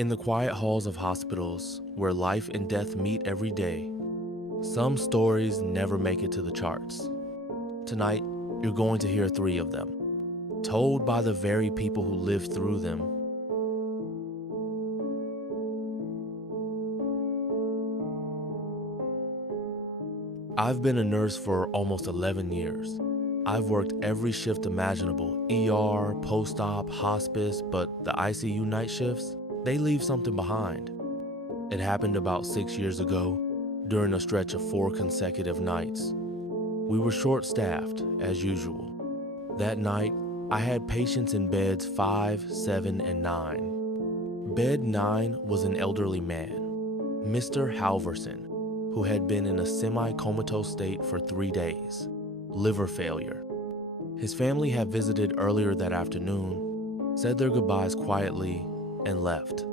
In the quiet halls of hospitals, where life and death meet every day, some stories never make it to the charts. Tonight, you're going to hear 3 of them, told by the very people who lived through them. I've been a nurse for almost 11 years. I've worked every shift imaginable, ER, post-op, hospice, but the ICU night shifts, they leave something behind. It happened about 6 years ago, during a stretch of 4 consecutive nights. We were short-staffed, as usual. That night, I had patients in beds 5, 7, and 9. Bed 9 was an elderly man, Mr. Halverson, who had been in a semi-comatose state for 3 days, liver failure. His family had visited earlier that afternoon, said their goodbyes quietly, and left.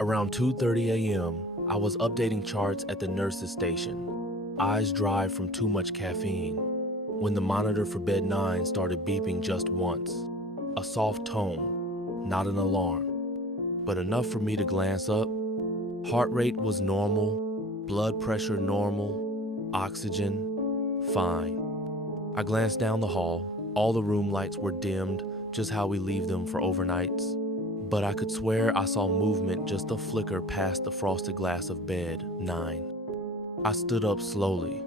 Around 2:30 a.m., I was updating charts at the nurse's station, eyes dry from too much caffeine, when the monitor for bed 9 started beeping just once. A soft tone, not an alarm, but enough for me to glance up. Heart rate was normal, blood pressure normal, oxygen, fine. I glanced down the hall. All the room lights were dimmed, just how we leave them for overnights. But I could swear I saw movement just a flicker past the frosted glass of bed 9. I stood up slowly,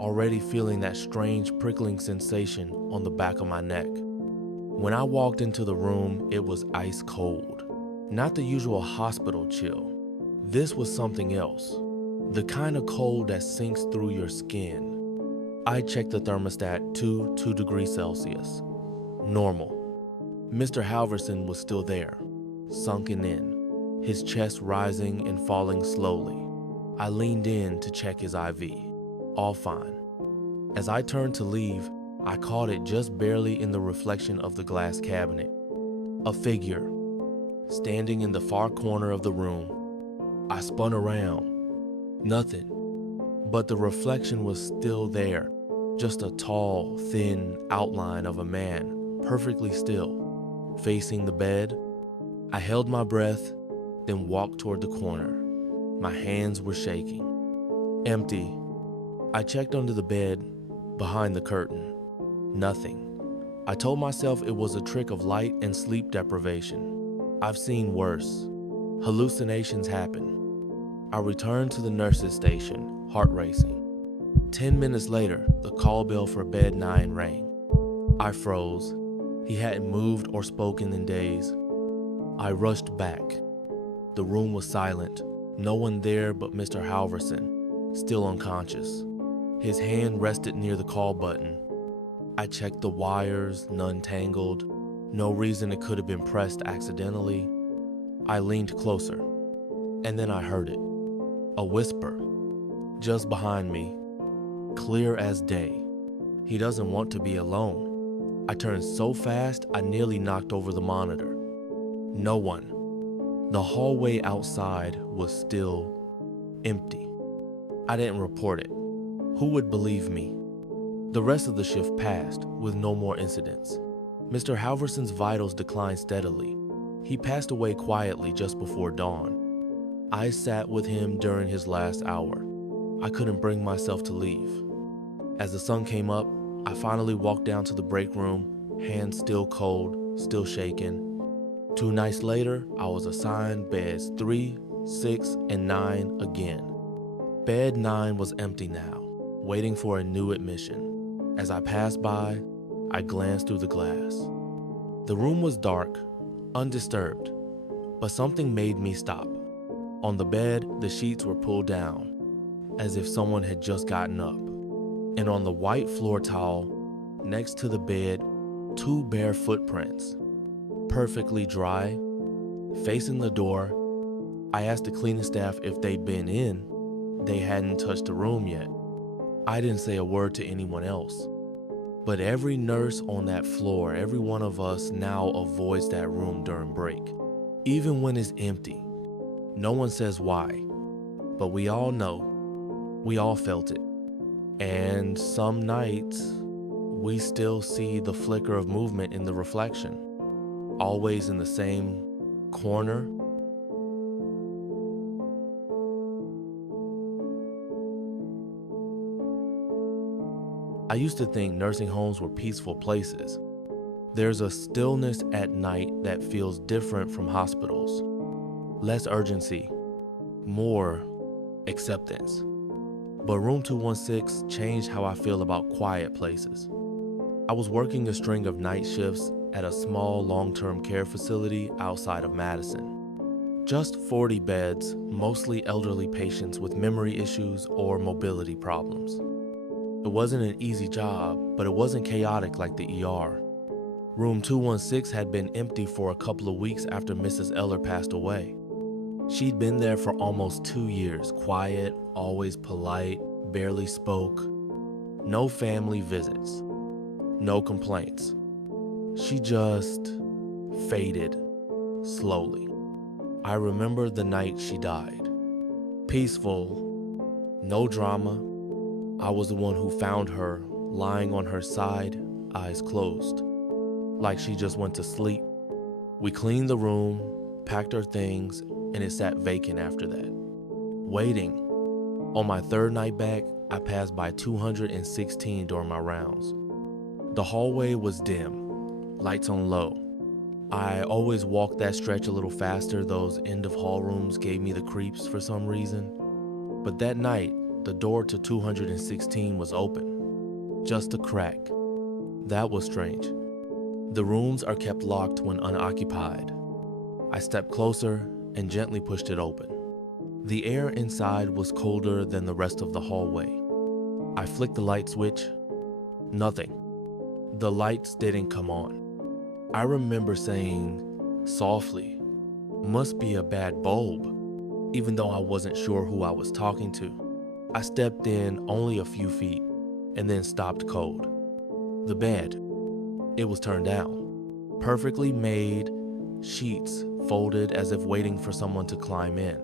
already feeling that strange prickling sensation on the back of my neck. When I walked into the room, it was ice cold. Not the usual hospital chill. This was something else. The kind of cold that sinks through your skin. I checked the thermostat to 2 degrees Celsius. Normal. Mr. Halverson was still there, sunken in, his chest rising and falling slowly. I leaned in to check his IV. All fine. As I turned to leave, I caught it just barely in the reflection of the glass cabinet. A figure, standing in the far corner of the room. I spun around. Nothing. But the reflection was still there, just a tall, thin outline of a man, perfectly still, facing the bed. I held my breath, then walked toward the corner. My hands were shaking. Empty. I checked under the bed, behind the curtain. Nothing. I told myself it was a trick of light and sleep deprivation. I've seen worse. Hallucinations happen. I returned to the nurse's station, heart racing. 10 minutes later, the call bell for bed 9 rang. I froze. He hadn't moved or spoken in days. I rushed back. The room was silent. No one there but Mr. Halverson, still unconscious. His hand rested near the call button. I checked the wires, none tangled. No reason it could have been pressed accidentally. I leaned closer, and then I heard it. A whisper, just behind me, clear as day. He doesn't want to be alone. I turned so fast, I nearly knocked over the monitor. No one. The hallway outside was still empty. I didn't report it. Who would believe me? The rest of the shift passed with no more incidents. Mr. Halverson's vitals declined steadily. He passed away quietly just before dawn. I sat with him during his last hour. I couldn't bring myself to leave. As the sun came up, I finally walked down to the break room, hands still cold, still shaking. 2 nights later, I was assigned beds 3, 6, and 9 again. Bed 9 was empty now, waiting for a new admission. As I passed by, I glanced through the glass. The room was dark, undisturbed, but something made me stop. On the bed, the sheets were pulled down, as if someone had just gotten up. And on the white floor towel, next to the bed, 2 bare footprints, perfectly dry, facing the door. I asked the cleaning staff if they'd been in. They hadn't touched the room yet. I didn't say a word to anyone else. But every nurse on that floor, every one of us now avoids that room during break, even when it's empty. No one says why, but we all know. We all felt it. And some nights, we still see the flicker of movement in the reflection, always in the same corner. I used to think nursing homes were peaceful places. There's a stillness at night that feels different from hospitals. Less urgency, more acceptance. But room 216 changed how I feel about quiet places. I was working a string of night shifts at a small long-term care facility outside of Madison. Just 40 beds, mostly elderly patients with memory issues or mobility problems. It wasn't an easy job, but it wasn't chaotic like the ER. Room 216 had been empty for a couple of weeks after Mrs. Eller passed away. She'd been there for almost 2 years, quiet, always polite, barely spoke. No family visits, no complaints. She just faded slowly. I remember the night she died. Peaceful, no drama. I was the one who found her lying on her side, eyes closed, like she just went to sleep. We cleaned the room, packed her things, and it sat vacant after that. Waiting. On my third night back, I passed by 216 during my rounds. The hallway was dim, lights on low. I always walked that stretch a little faster. Those end of hall rooms gave me the creeps for some reason. But that night, the door to 216 was open. Just a crack. That was strange. The rooms are kept locked when unoccupied. I stepped closer and gently pushed it open. The air inside was colder than the rest of the hallway. I flicked the light switch. Nothing. The lights didn't come on. I remember saying softly, "Must be a bad bulb," even though I wasn't sure who I was talking to. I stepped in only a few feet and then stopped cold. The bed, it was turned down. Perfectly made, sheets folded as if waiting for someone to climb in.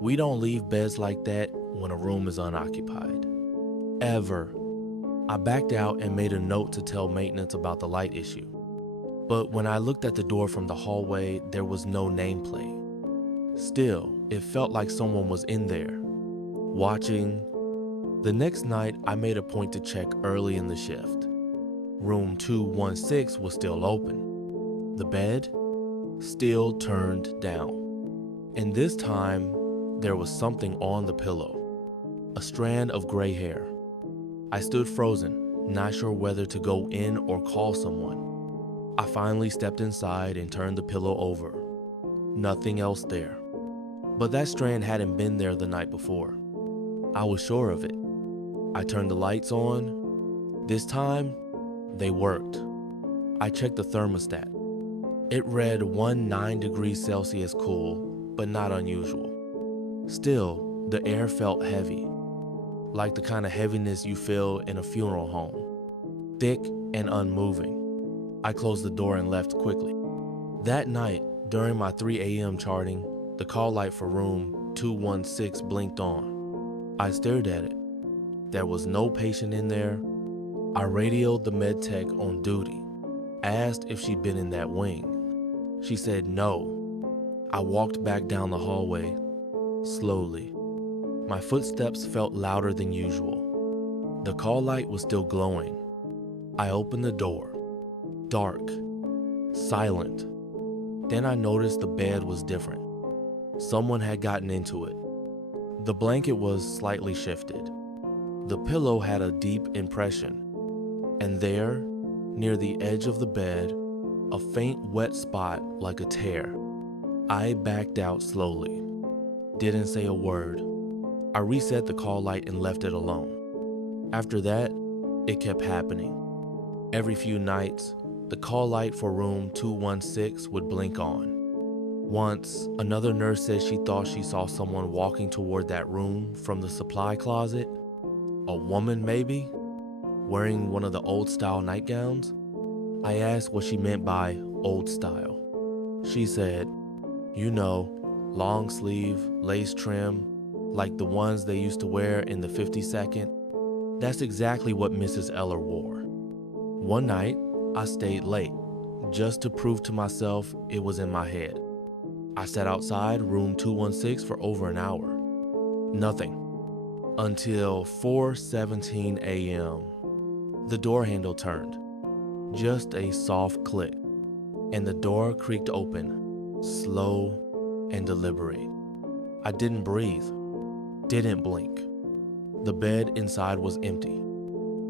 We don't leave beds like that when a room is unoccupied. Ever. I backed out and made a note to tell maintenance about the light issue. But when I looked at the door from the hallway, there was no nameplate. Still, it felt like someone was in there, watching. The next night, I made a point to check early in the shift. Room 216 was still open. The bed, still turned down. And this time, there was something on the pillow. A strand of gray hair. I stood frozen, not sure whether to go in or call someone. I finally stepped inside and turned the pillow over. Nothing else there. But that strand hadn't been there the night before. I was sure of it. I turned the lights on. This time, they worked. I checked the thermostat. It read 19 degrees Celsius cool, but not unusual. Still, the air felt heavy, like the kind of heaviness you feel in a funeral home. Thick and unmoving. I closed the door and left quickly. That night, during my 3 a.m. charting, the call light for room 216 blinked on. I stared at it. There was no patient in there. I radioed the med tech on duty, asked if she'd been in that wing. She said no. I walked back down the hallway, slowly. My footsteps felt louder than usual. The call light was still glowing. I opened the door. Dark, silent. Then I noticed the bed was different. Someone had gotten into it. The blanket was slightly shifted. The pillow had a deep impression. And there, near the edge of the bed, a faint wet spot like a tear. I backed out slowly. Didn't say a word. I reset the call light and left it alone. After that, it kept happening. Every few nights, the call light for room 216 would blink on. Once, another nurse said she thought she saw someone walking toward that room from the supply closet. A woman, maybe, wearing one of the old-style nightgowns. I asked what she meant by old style. She said, "You know, long sleeve, lace trim, like the ones they used to wear in the 52nd. That's exactly what Mrs. Eller wore." One night, I stayed late, just to prove to myself it was in my head. I sat outside room 216 for over an hour. Nothing. Until 4:17 a.m. The door handle turned. Just a soft click, and the door creaked open, slow and deliberate. I didn't breathe, didn't blink. The bed inside was empty,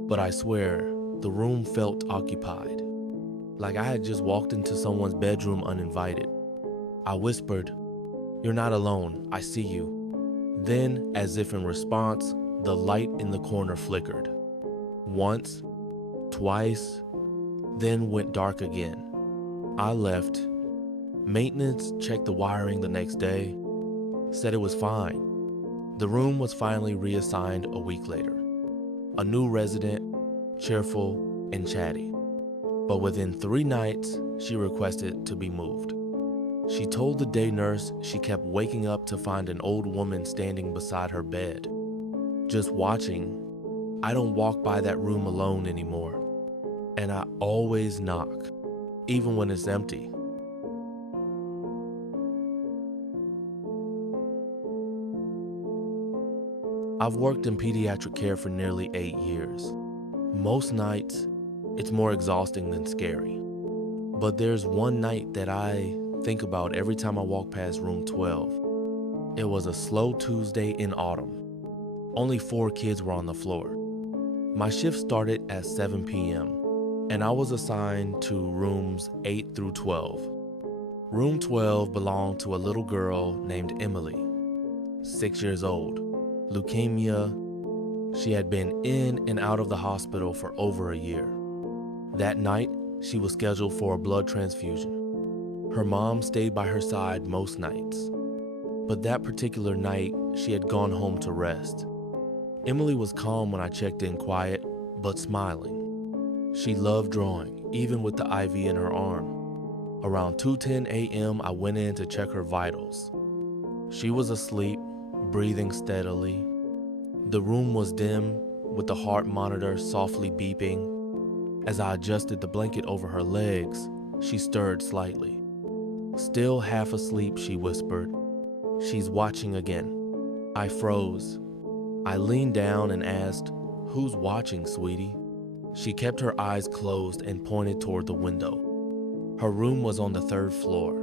but I swear the room felt occupied, like I had just walked into someone's bedroom uninvited. I whispered, "You're not alone, I see you." Then, as if in response, the light in the corner flickered. Once, twice, then went dark again. I left. Maintenance checked the wiring the next day, said it was fine. The room was finally reassigned a week later. A new resident, cheerful and chatty. But within 3 nights, she requested to be moved. She told the day nurse she kept waking up to find an old woman standing beside her bed. Just watching, I don't walk by that room alone anymore. And I always knock, even when it's empty. I've worked in pediatric care for nearly 8 years. Most nights, it's more exhausting than scary. But there's one night that I think about every time I walk past room 12. It was a slow Tuesday in autumn. Only 4 kids were on the floor. My shift started at 7 p.m. and I was assigned to rooms 8 through 12. Room 12 belonged to a little girl named Emily, 6 years old, leukemia. She had been in and out of the hospital for over a year. That night, she was scheduled for a blood transfusion. Her mom stayed by her side most nights, but that particular night, she had gone home to rest. Emily was calm when I checked in, quiet, but smiling. She loved drawing, even with the IV in her arm. Around 2:10 a.m., I went in to check her vitals. She was asleep, breathing steadily. The room was dim, with the heart monitor softly beeping. As I adjusted the blanket over her legs, she stirred slightly. Still half asleep, she whispered, "She's watching again." I froze. I leaned down and asked, "Who's watching, sweetie?" She kept her eyes closed and pointed toward the window. Her room was on the 3rd floor.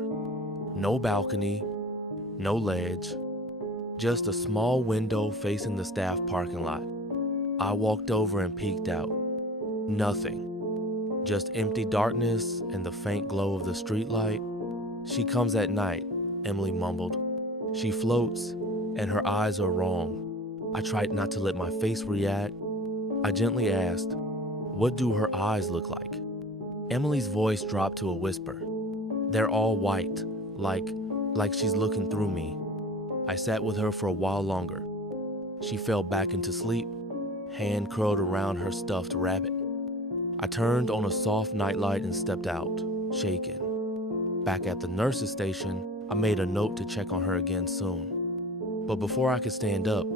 No balcony, no ledge, just a small window facing the staff parking lot. I walked over and peeked out. Nothing. Just empty darkness and the faint glow of the streetlight. "She comes at night," Emily mumbled. "She floats, and her eyes are wrong." I tried not to let my face react. I gently asked, "What do her eyes look like?" Emily's voice dropped to a whisper. "They're all white, like she's looking through me." I sat with her for a while longer. She fell back into sleep, hand curled around her stuffed rabbit. I turned on a soft nightlight and stepped out, shaken. Back at the nurse's station, I made a note to check on her again soon. But before I could stand up,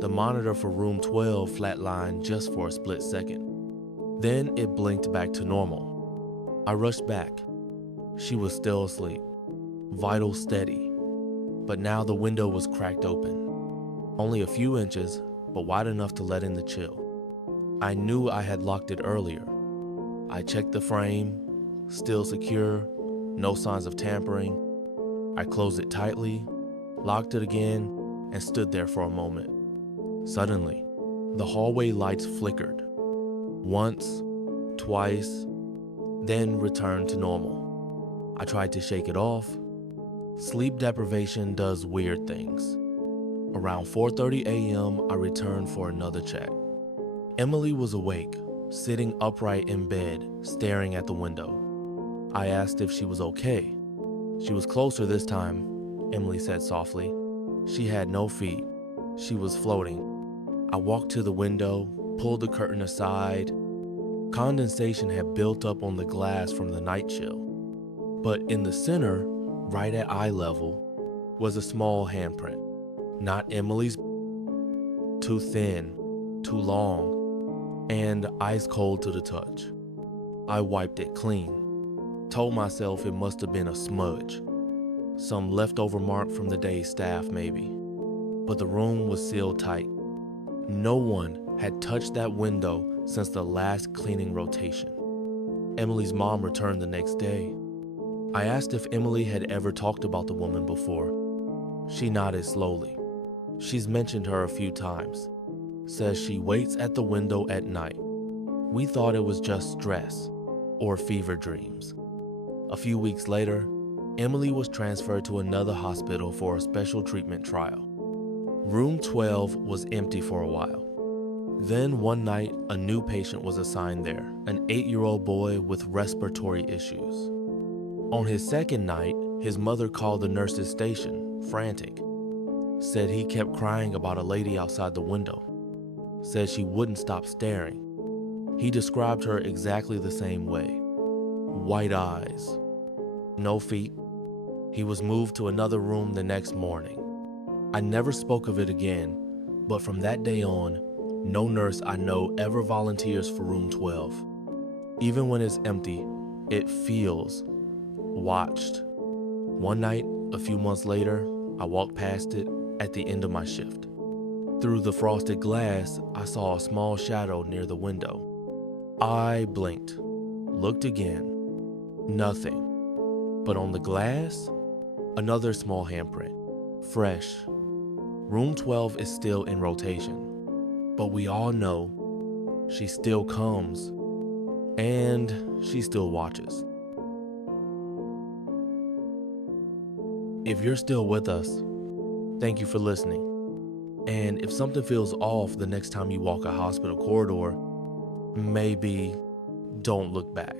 the monitor for room 12 flatlined just for a split second. Then it blinked back to normal. I rushed back. She was still asleep, vitals steady. But now the window was cracked open. Only a few inches, but wide enough to let in the chill. I knew I had locked it earlier. I checked the frame, still secure, no signs of tampering. I closed it tightly, locked it again, and stood there for a moment. Suddenly, the hallway lights flickered. Once, twice, then returned to normal. I tried to shake it off. Sleep deprivation does weird things. Around 4:30 a.m., I returned for another check. Emily was awake, sitting upright in bed, staring at the window. I asked if she was okay. She was closer this time, Emily said softly. She had no feet. She was floating. I walked to the window, pulled the curtain aside. Condensation had built up on the glass from the night chill. But in the center, right at eye level, was a small handprint. Not Emily's, too thin, too long, and ice cold to the touch. I wiped it clean, told myself it must have been a smudge, some leftover mark from the day's staff maybe. But the room was sealed tight. No one had touched that window since the last cleaning rotation. Emily's mom returned the next day. I asked if Emily had ever talked about the woman before. She nodded slowly. She's mentioned her a few times. Says she waits at the window at night. We thought it was just stress or fever dreams. A few weeks later, Emily was transferred to another hospital for a special treatment trial. Room 12 was empty for a while. Then one night, a new patient was assigned there, an 8-year-old boy with respiratory issues. On his second night, his mother called the nurse's station, frantic. Said he kept crying about a lady outside the window. Said she wouldn't stop staring. He described her exactly the same way. White eyes, no feet. He was moved to another room the next morning. I never spoke of it again, but from that day on, no nurse I know ever volunteers for room 12. Even when it's empty, it feels watched. One night, a few months later, I walked past it at the end of my shift. Through the frosted glass, I saw a small shadow near the window. I blinked, looked again, nothing. But on the glass, another small handprint, fresh. Room 12 is still in rotation, but we all know she still comes and she still watches. If you're still with us, thank you for listening. And if something feels off the next time you walk a hospital corridor, maybe don't look back.